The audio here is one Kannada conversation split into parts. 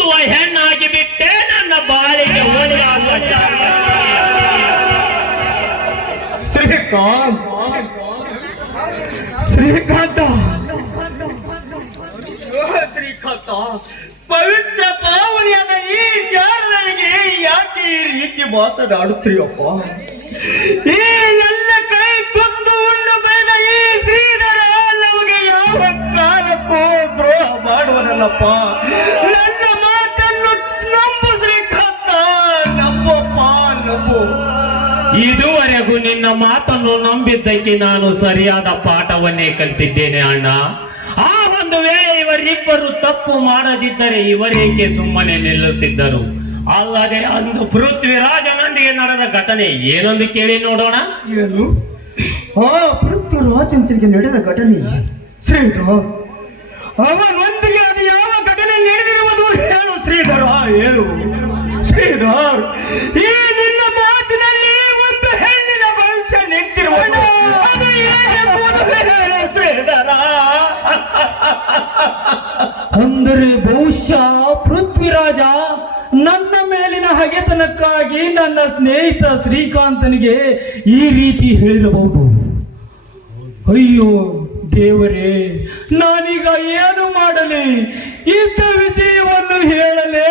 ಮುತ್ತುವ ಹೆಣ್ಣಾಗಿ ಬಿಟ್ಟೆ ನನ್ನ ಬಾಳಿಗೆ ಶ್ರೀಕಾಂತ್. ಶ್ರೀಕಾಂತ. ಶ್ರೀಕಾಂತ. ಪವಿತ್ರ ಪಾವನಿಯಾದ ಈ ಶಾರದನಿಗೆ ಯಾಕೆ ಈ ರೀತಿ ಮಾತನಾಡುತ್ತೀಯಪ್ಪ? ಈ ಎಲ್ಲ ಕೈ ಕುತ್ತು ಉಂಡು ಬೆಳೆದ ಈ ಶ್ರೀಧರ ನಮಗೆ ಯಾವ ಕಾಲಕ್ಕೂ ದ್ರೋಹ ಮಾಡುವನಲ್ಲಪ್ಪ? ನಿನ್ನ ಮಾತನ್ನು ನಂಬಿದ್ದಕ್ಕೆ ನಾನು ಸರಿಯಾದ ಪಾಠವನ್ನೇ ಕಲ್ತಿದ್ದೇನೆ ಅಣ್ಣ. ಆ ಒಂದು ವೇಳೆ ಇವರಿಬ್ಬರು ತಪ್ಪು ಮಾಡದಿದ್ದರೆ ಇವರೇಕೆ ಸುಮ್ಮನೆ ನಿಲ್ಲುತ್ತಿದ್ದರು? ಅಲ್ಲದೆ ಅಂದು ಪೃಥ್ವಿರಾಜನೊಂದಿಗೆ ನಡೆದ ಘಟನೆ ಏನೊಂದು ಕೇಳಿ ನೋಡೋಣ. ಏನು? ಆ ಪೃಥ್ವಿರಾಜನಿಗೆ ನಡೆದ ಘಟನೆ ಶ್ರೀ ಅವನೊಂದಿಗೆ ಹಗೆತನಕ್ಕಾಗಿ ನನ್ನ ಸ್ನೇಹಿತ ಶ್ರೀಕಾಂತನಿಗೆ ಈ ರೀತಿ ಹೇಳಿರಬಹುದು. ಅಯ್ಯೋ ದೇವರೇ, ನಾನೀಗ ಏನು ಮಾಡಲಿ? ಇಂಥ ವಿಷಯವನ್ನು ಹೇಳಲೆ.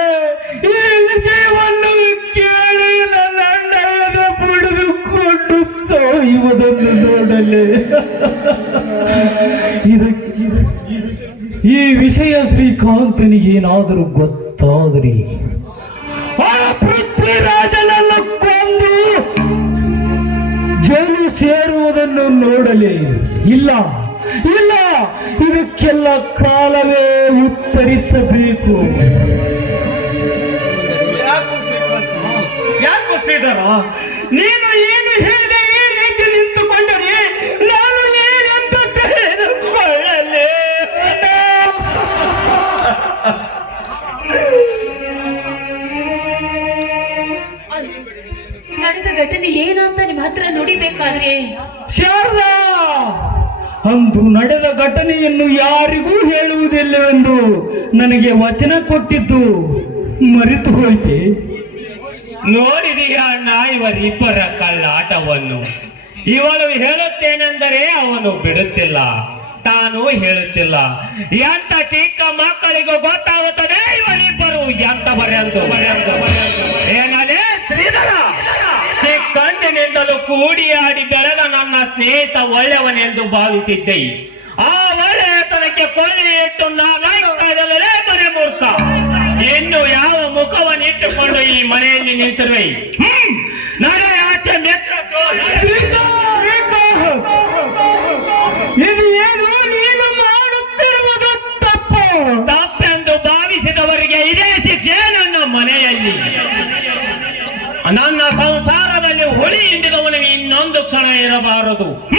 ಈ ವಿಷಯವನ್ನು ಕೇಳಿ ನನ್ನ ಅಣ್ಣನ ಪಡೆದುಕೊಂಡು ಸಾಯುವುದನ್ನು ನೋಡಲೆ. ಈ ವಿಷಯ ಶ್ರೀಕಾಂತನಿಗೇನಾದರೂ ಗೊತ್ತಾದರೆ? ಆ ಪೃಥ್ವಿರಾಜನನ್ನು ಕೊಂದು ಜೈಲು ಸೇರುವುದನ್ನು ನೋಡಲಿ. ಇಲ್ಲ ಇಲ್ಲ ಇದಕ್ಕೆಲ್ಲ ಕಾಲವೇ ಉತ್ತರಿಸಬೇಕು. ಯಾಕೋ ಘಟನೆ ಏನು ಅಂತ ನಿಮ್ಮ ಹತ್ರ ನುಡಿಬೇಕಾದ್ರೆ? ಶಾರದಾ ಅಂದು ನಡೆದ ಘಟನೆಯನ್ನು ಯಾರಿಗೂ ಹೇಳುವುದಿಲ್ಲವೆಂದು ನನಗೆ ವಚನ ಕೊಟ್ಟಿದ್ದು ಮರೆತು ಹೋಯ್ತೆ. ನೋಡಿದೀಯ ಅಣ್ಣ ಇವರಿಬ್ಬರ ಕಳ್ಳಾಟವನ್ನು ಇವಳು ಹೇಳುತ್ತೇನೆಂದರೆ ಅವನು ಬಿಡುತ್ತಿಲ್ಲ ತಾನು ಹೇಳುತ್ತಿಲ್ಲ. ಎಂತ ಚಿಕ್ಕ ಮಕ್ಕಳಿಗೂ ಗೊತ್ತಾಗುತ್ತದೆ? ಇವರಿಬ್ಬರು ಬರೆಯಂತ ಏನದೇ ಕೂಡಿ ಆಡಿ ಬೆಳೆದ ನನ್ನ ಸ್ನೇಹಿತ ಒಳ್ಳೆಯವನೆಂದು ಭಾವಿಸಿದ್ದೆ. ಆ ಒಳ್ಳೆಯತನಕ್ಕೆ ಕೊಳ್ಳಿ ಇಟ್ಟು ನಾನಾಗಲೇ ಮನೆ ಮೂರ್ಖ. ಇನ್ನು ಯಾವ ಮುಖವನ್ನಿಟ್ಟುಕೊಂಡು ಈ ಮನೆಯಲ್ಲಿ ನಿಂತಿರುವೆ? Que...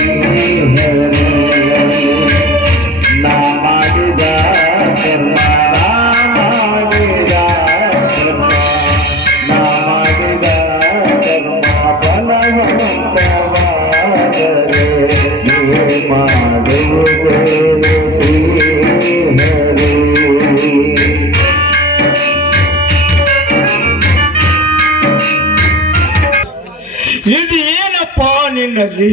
ಇದು ಏನಪ್ಪ ನಿನ್ನಲ್ಲಿ?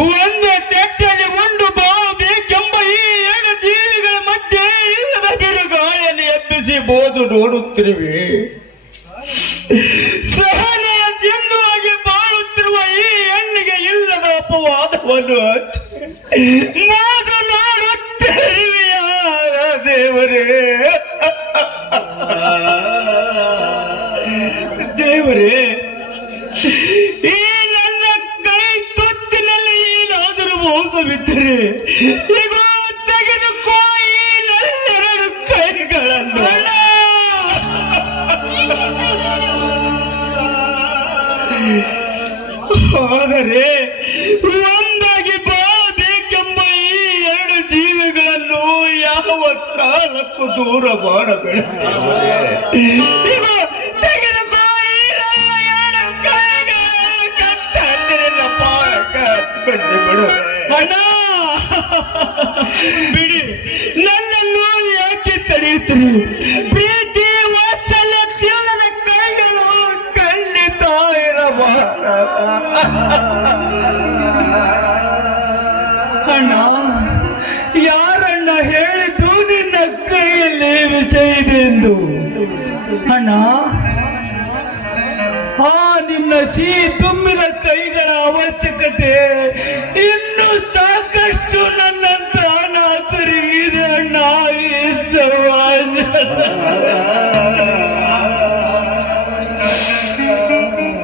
ಒಂದು ತೆಟ್ಟಲ್ಲಿ ಒಂದು ಬಾಳು ಬೇಕೆಂಬ ಈ ಏಳು ಜೀವಿಗಳ ಮಧ್ಯೆ ಇಲ್ಲದ ಬಿರುಗಾಳಿಯನ್ನು ಎಬ್ಬಿಸಿಬಹುದು ನೋಡುತ್ತಿರುವೆ. ಸಹನೆಯ ಸಿಂಧುವಾಗಿ ಬಾಳುತ್ತಿರುವ ಈ ಹೆಣ್ಣಿಗೆ ಇಲ್ಲದ ಅಪವಾದವನ್ನು ಮಾತನಾಡುತ್ತೇವೆಯ ದೇವರೇ. ದೇವರೇ. ಕಾಲಕ್ಕೂ ದೂರ ಮಾಡಬೇಡ ಇವ ತೆಗೆದುಕೋ ಆ ನಿನ್ನ ಸಿಹಿ ತುಂಬಿದ ಕೈಗಳ ಅವಶ್ಯಕತೆ ಇನ್ನು ಸಾಕಷ್ಟು ನನ್ನಂತ ಅನಾಥರಿಗೆ ಅಣ್ಣ ಸಮಾಜ.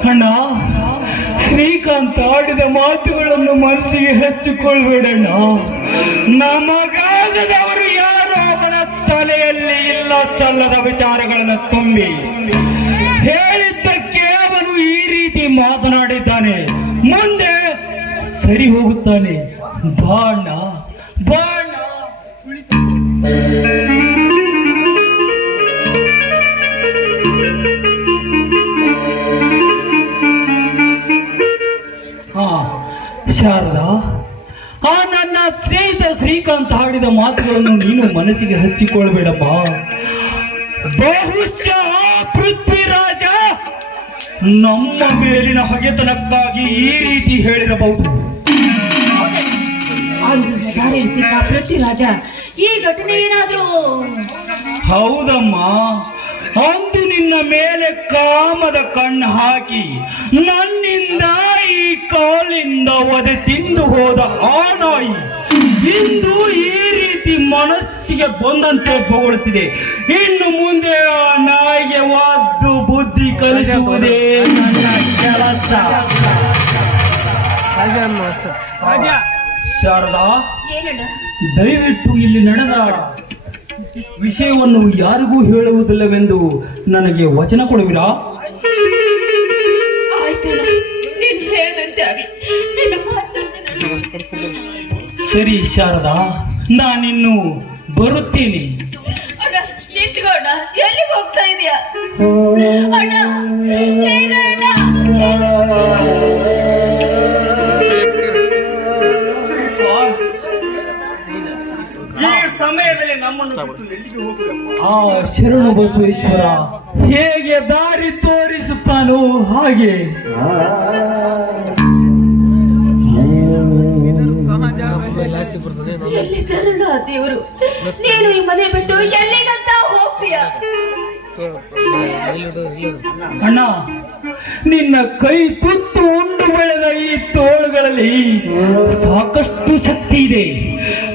ಅಣ್ಣ, ಶ್ರೀಕಾಂತ್ ಆಡಿದ ಮಾತುಗಳನ್ನು ಮನಸ್ಸಿಗೆ ಹಚ್ಚಿಕೊಳ್ಬೇಡಣ್ಣ. ತಲೆಯಲ್ಲಿ ಸಲ್ಲದ ವಿಚಾರಗಳನ್ನು ತುಂಬಿ. ಹೇಳಿದ್ದಕ್ಕೆ ಅವನು ಈ ರೀತಿ ಮಾತನಾಡಿದ್ದಾನೆ. ಮುಂದೆ ಸರಿ ಹೋಗುತ್ತಾನೆ. ಬಾಣ ಬಾಣ. ಹಾ ಶಾರದಾ, ಆ ನನ್ನ ಸ್ನೇಹಿತ ಶ್ರೀಕಾಂತ್ ಹಾಡಿದ ಮಾತುಗಳನ್ನು ನೀನು ಮನಸ್ಸಿಗೆ ಹಚ್ಚಿಕೊಳ್ಬೇಡಪ್ಪ. ಬಹುಶಃ ಪೃಥ್ವಿರಾಜ ನಮ್ಮ ಮೇಲಿನ ಹಗೆತನಕ್ಕಾಗಿ ಈ ರೀತಿ ಹೇಳಿರಬಹುದು. ಪೃಥ್ವಿರಾಜ ಈ ಘಟನೆ ಏನಾದರೂ ಹೌದಮ್ಮ, ಅಂದು ನಿನ್ನ ಮೇಲೆ ಕಾಮದ ಕಣ್ಣು ಹಾಕಿ ನನ್ನಿಂದ ಈ ಕಾಲಿಂದ ಒದೆ ತಿಂದು ಹೋದ ಆ ನಾಯಿ ಇಂದು ಈ ರೀತಿ ಮನಸ್ಸಿಗೆ ಬಂದಂತೆ ಬೊಗಳುತ್ತಿದೆ ಇನ್ನು ಮುಂದೆ ಆ ನಾಯಿಗೆ ವಾದ್ದು ಬುದ್ಧಿ ಕಲಿಸುವುದೇ ನನ್ನ ಕೆಲಸ. ಶಾರದಾ ದಯವಿಟ್ಟು ಇಲ್ಲಿ ನಡೆದ ವಿಷಯವನ್ನು ಯಾರಿಗೂ ಹೇಳುವುದಿಲ್ಲವೆಂದು ನನಗೆ ವಚನ ಕೊಡುವಿರಾ. ಸರಿ ಶಾರದಾ ನಾನಿನ್ನು ಬರುತ್ತೇನೆ. ಅಣ್ಣ ನಿಂತ್ಕೊಂಡ. ಎಲ್ಲಿಗೆ ಹೋಗ್ತಾ ಇದೀಯಾ? ಅಣ್ಣ ಏನು ಅಣ್ಣ ಈ ಸಮಯದಲ್ಲಿ ನಮ್ಮನ್ನು ಬಿಟ್ಟು ಎಲ್ಲಿಗೆ ಹೋಗಬೇಕು? ಆ ಶರಣು ಬಸವೇಶ್ವರ ಹೇಗೆ ದಾರಿ ತೋರಿಸುತ್ತಾನೋ ಹಾಗೆ. ಎಲ್ಲಿದ್ದಾರಣ್ಣ ಬರ್ತದೆ ದೇವರು ನೀನು ಈ ಮನೆ ಬಿಟ್ಟು ಎಲ್ಲಿಗಂತ ಹೋಗ್ತೀಯ? ಅಣ್ಣ ನಿನ್ನ ಕೈ ತುತ್ತು ಉಂಡು ಬೆಳೆದ ಈ ತೋಳುಗಳಲ್ಲಿ ಸಾಕಷ್ಟು ಶಕ್ತಿ ಇದೆ.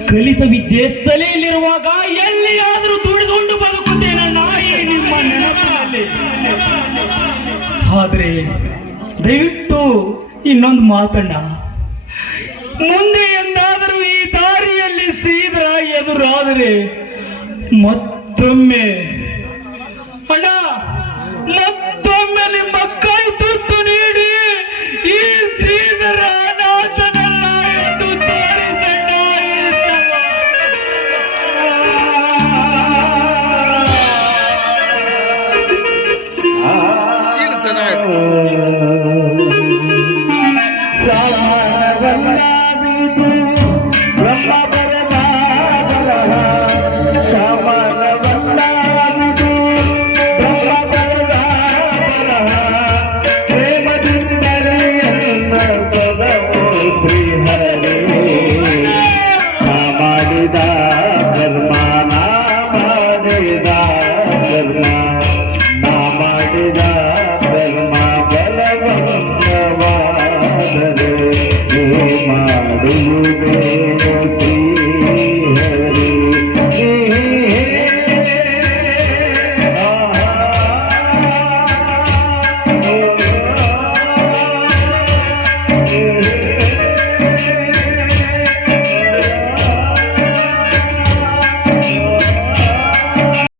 ಕಲಿತ ವಿದ್ಯೆ ತಲೆಯಲ್ಲಿರುವಾಗ ಎಲ್ಲಿಯಾದರೂ ದುಡಿದುಕೊಂಡು ಬದುಕುತ್ತೇನೆ ನಾಯಿ ನಿಮ್ಮ ನೆನಪಿನಲ್ಲಿ. ಆದ್ರೆ ದಯವಿಟ್ಟು ಇನ್ನೊಂದು ಮಾತಣ್ಣ. ಎದುರಾದರೆ ಮತ್ತೊಮ್ಮೆ ಅಣ್ಣ, ಮತ್ತೊಮ್ಮೆ ನಿಮ್ಮ ಕೈ ತುತ್ತು ನೀಡಿ ಈ ಶ್ರೀಧರ ಅನಾಥನಲ್ಲ ಎಂದು ತೋರಿಸಣ್ಣ ಈ ಸೀನ್